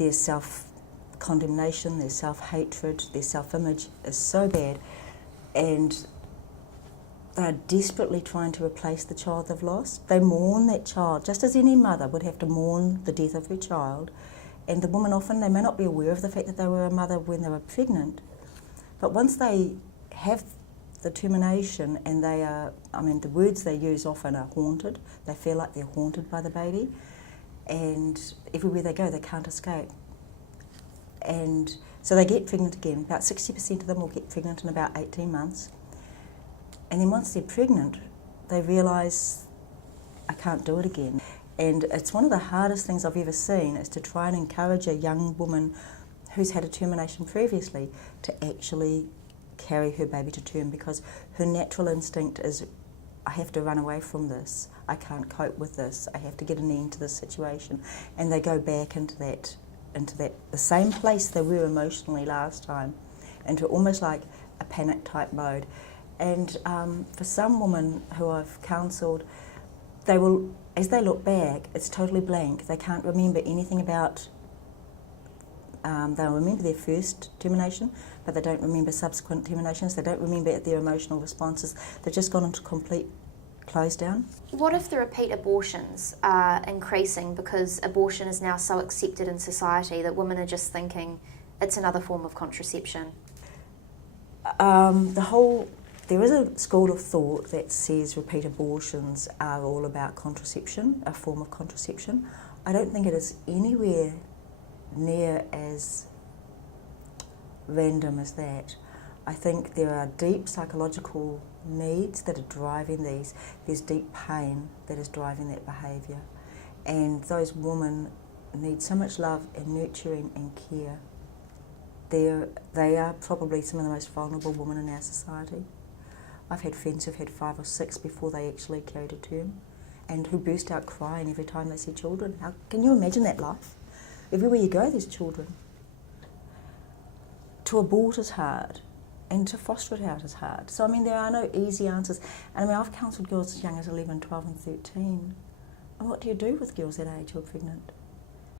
their self-condemnation, their self-hatred, their self-image is so bad, and they're desperately trying to replace the child they've lost. They mourn that child, just as any mother would have to mourn the death of her child. And the woman often, they may not be aware of the fact that they were a mother when they were pregnant, but once they have the termination and they are, I mean, the words they use often are haunted. They feel like they're haunted by the baby, and everywhere they go they can't escape. And so they get pregnant again. About 60% of them will get pregnant in about 18 months. And then once they're pregnant, they realise, I can't do it again. And it's one of the hardest things I've ever seen, is to try and encourage a young woman who's had a termination previously to actually carry her baby to term, because her natural instinct is, I have to run away from this, I can't cope with this, I have to get an end to this situation. And they go back into that the same place they were emotionally last time, into almost like a panic type mode. And for some women who I've counselled, they will, as they look back, it's totally blank. They can't remember anything about, they'll remember their first termination, but they don't remember subsequent terminations. They don't remember their emotional responses. They've just gone into complete close down. What if the repeat abortions are increasing because abortion is now so accepted in society that women are just thinking it's another form of contraception? There is a school of thought that says repeat abortions are all about contraception, a form of contraception. I don't think it is anywhere near as random as that. I think there are deep psychological needs that are driving these. There's deep pain that is driving that behaviour. And those women need so much love and nurturing and care. They are probably some of the most vulnerable women in our society. I've had friends who've had 5 or 6 before they actually carried a term, and who burst out crying every time they see children. How can you imagine that life? Everywhere you go there's children. To abort is hard, and to foster it out is hard. So I mean, there are no easy answers. And I mean, I've counselled girls as young as 11, 12 and 13. And what do you do with girls that age who are pregnant?